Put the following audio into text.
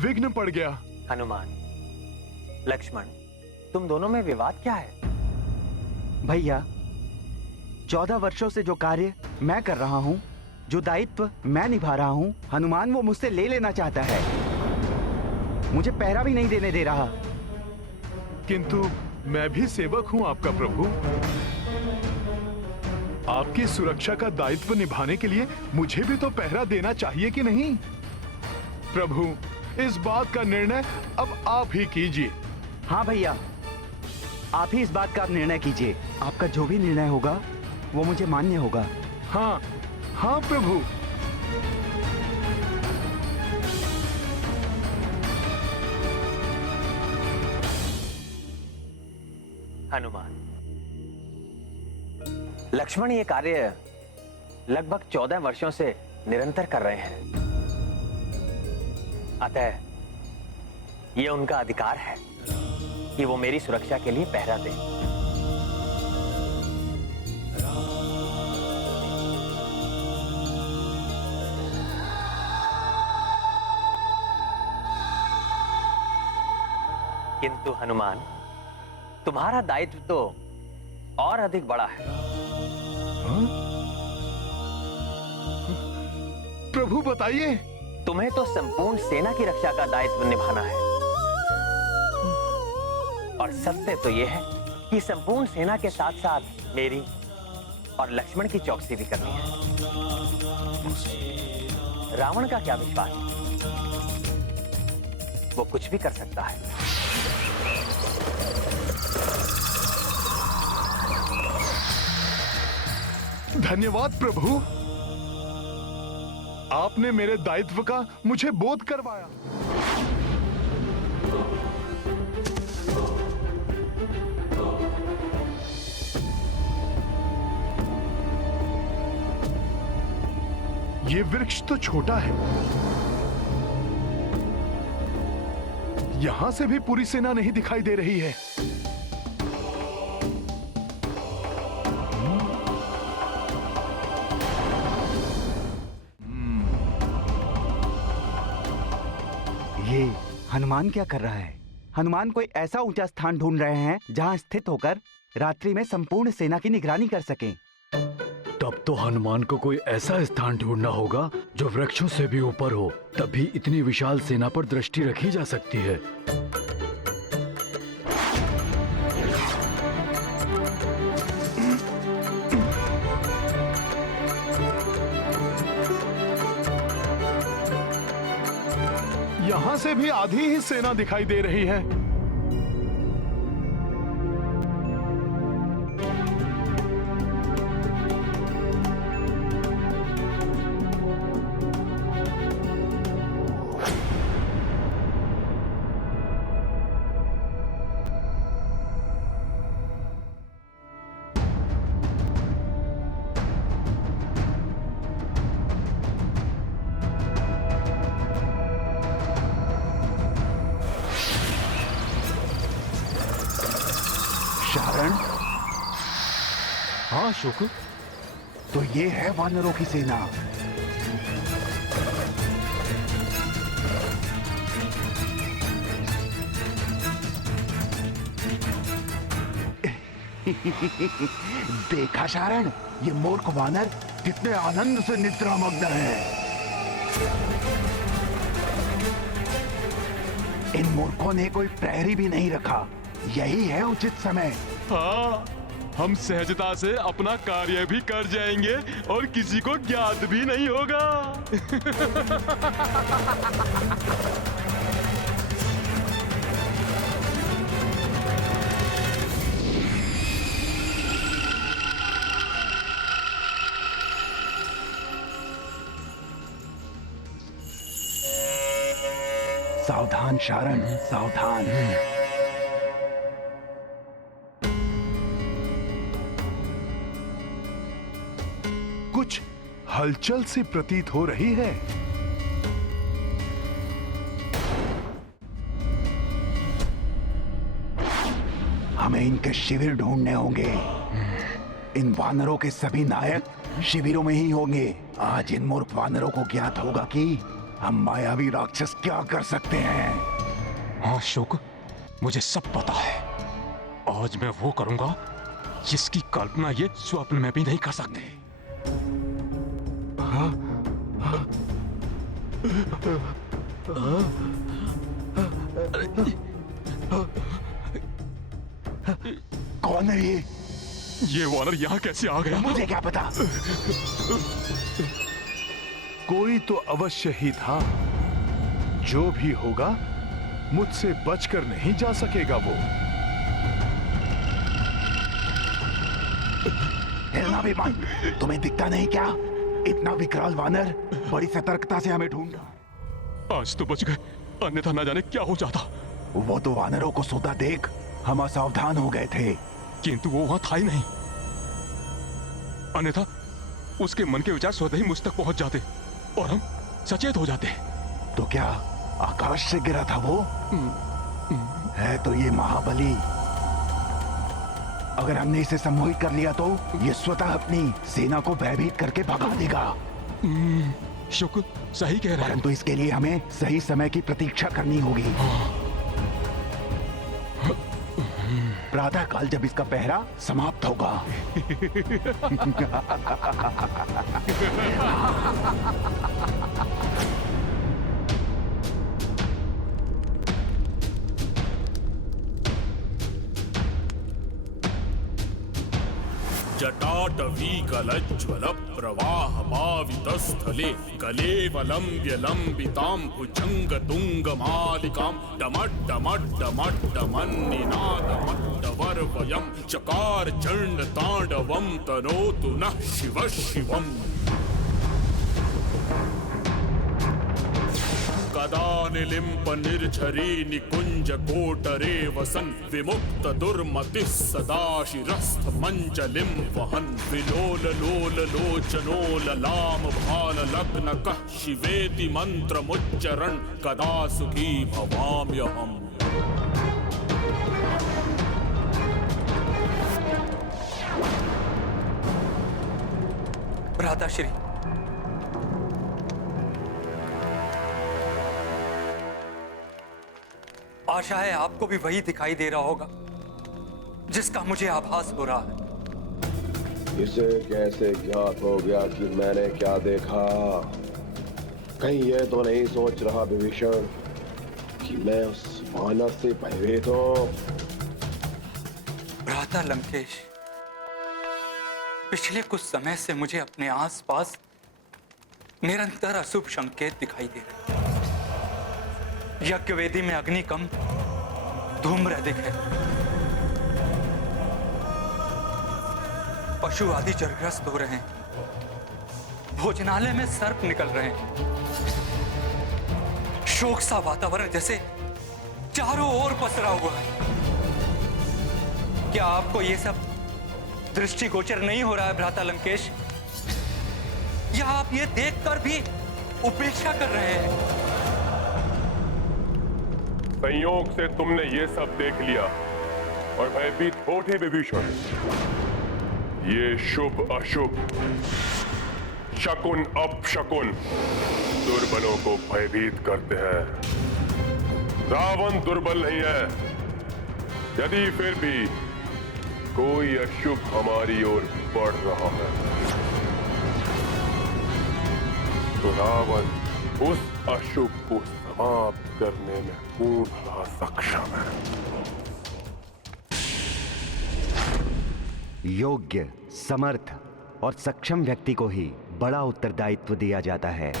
विघ्न पड़ गया। हनुमान, लक्ष्मण, तुम दोनों में विवाद क्या है? भैया, 14 वर्षों से जो कार्य मैं कर रहा हूँ, जो दायित्व मैं निभा रहा हूँ, हनुमान वो मुझसे ले लेना चाहता है। मुझे पहरा भी नहीं देने दे रहा। किंतु मैं भी सेवक हूँ आपका प्रभु। आपकी सुरक्षा का दायित्व निभाने के लिए मुझे भी तो पहरा देना चाहिए कि नहीं? प्रभु, इस बात का निर्णय अब आप ही कीजिए। हाँ भैया, आप ही इस बात का निर्णय कीजिए। आपका जो भी निर्णय होगा वो मुझे मान्य होगा। हाँ हाँ प्रभु। हनुमान, लक्ष्मण ये कार्य लगभग 14 वर्षों से निरंतर कर रहे हैं। अतः ये उनका अधिकार है कि वो मेरी सुरक्षा के लिए पहरा दें। किंतु हनुमान, तुम्हारा दायित्व तो और अधिक बड़ा है। हाँ? प्रभु बताइए। तुम्हें तो संपूर्ण सेना की रक्षा का दायित्व निभाना है। और सत्य तो यह है कि संपूर्ण सेना के साथ साथ मेरी और लक्ष्मण की चौकसी भी करनी है। रावण का क्या विश्वास? वो कुछ भी कर सकता है। धन्यवाद प्रभु, आपने मेरे दायित्व का मुझे बोध करवाया। ये वृक्ष तो छोटा है, यहां से भी पूरी सेना नहीं दिखाई दे रही है। ये हनुमान क्या कर रहा है? हनुमान कोई ऐसा ऊंचा स्थान ढूंढ रहे हैं जहां स्थित होकर रात्रि में संपूर्ण सेना की निगरानी कर सकें। तब तो हनुमान को कोई ऐसा स्थान ढूंढना होगा जो वृक्षों से भी ऊपर हो, तभी इतनी विशाल सेना पर दृष्टि रखी जा सकती है। यहां से भी आधी ही सेना दिखाई दे रही है। शारण, हाँ शुक, तो ये है वानरों की सेना। देखा शारण, ये मूर्ख वानर कितने आनंद से निद्रामग्न है। इन मूर्खों ने कोई प्रहरी भी नहीं रखा। यही है उचित समय। हाँ, हम सहजता से अपना कार्य भी कर जाएंगे और किसी को ज्ञात भी नहीं होगा। सावधान शारण, सावधान। कुछ हलचल सी प्रतीत हो रही है। हमें इनके शिविर ढूंढने होंगे। इन वानरों के सभी नायक शिविरों में ही होंगे। आज इन मूर्ख वानरों को ज्ञात होगा कि हम मायावी राक्षस क्या कर सकते हैं? हाँ शुक, मुझे सब पता है। आज मैं वो करूंगा जिसकी कल्पना ये स्वप्न में भी नहीं कर सकते। कौन है ये? ये वानर यहाँ कैसे आ गया? मुझे क्या पता। कोई तो अवश्य ही था। जो भी होगा मुझसे बचकर नहीं जा सकेगा वो। हिलना भी मत। तुम्हें दिखता नहीं क्या? इतना विकराल वानर बड़ी सतर्कता से हमें ढूंढ रहा। आज तो बच गए, अन्यथा न जाने क्या हो जाता। वो तो वानरों को सोता देख हम असावधान हो गए थे। किंतु वो वहां था ही नहीं, अन्यथा उसके मन के विचार स्वतः ही मुझ तक पहुंच जाते और हम सचेत हो जाते। तो क्या आकाश से गिरा था वो? है तो ये महाबली। अगर हमने इसे सम्मोहित कर लिया तो ये स्वतः अपनी सेना को भयभीत करके भगा देगा। शुक्र सही कह रहे हैं। परंतु इसके लिए हमें सही समय की प्रतीक्षा करनी होगी। प्रातः काल जब इसका पहरा समाप्त होगा। जटाटवीकलज्ज्वल प्रवाहपावितस्थले कलेवलम्ब्य लम्बितां भुजङ्गतुङ्गमालिकां डमड्डमड्डमड्डमन्निनादमड्डवर्वयं चकार चण्डताण्डवं तनोतु नः शिवः शिवम्। कदा निलिम्प निर्झरी निकुंज कोटरे वसन् विमुक्त दुर्मतिः सदा शिरस्थ मंजलिं वहन् विलोल लोल लोचनो ललाम भाल लग्न कः शिवेति मंत्रमुच्चरन् कदा सुखी भवाम्यहम्। भ्राताश्री, आशा है आपको भी वही दिखाई दे रहा होगा जिसका मुझे आभास हो रहा है। इसे कैसे ज्ञात हो गया कि मैंने क्या देखा? कहीं यह तो नहीं सोच रहा विभीषण कि मैं उस वानर से भयभीत हूं? भ्राता लंकेश, पिछले कुछ समय से मुझे अपने आसपास निरंतर अशुभ संकेत दिखाई दे रहे हैं। यज्ञ वेदी में अग्नि कम, धूम्र अधिक है। पशु आदि जलग्रस्त हो रहे हैं। भोजनालय में सर्प निकल रहे हैं। शोक सा वातावरण जैसे चारों ओर पसरा हुआ है। क्या आपको यह सब दृष्टिगोचर नहीं हो रहा है भ्राता लंकेश? या आप ये देखकर भी उपेक्षा कर रहे हैं? संयोग से तुमने ये सब देख लिया और भयभीत हो उठे विभीषण। ये शुभ अशुभ, शकुन अपशकुन दुर्बलों को भयभीत करते हैं। रावण दुर्बल नहीं है। यदि फिर भी कोई अशुभ हमारी ओर बढ़ रहा है तो रावण उस अशुभ को समाप्त करने में पूर्णतः सक्षम है। योग्य, समर्थ और सक्षम व्यक्ति को ही बड़ा उत्तरदायित्व दिया जाता है।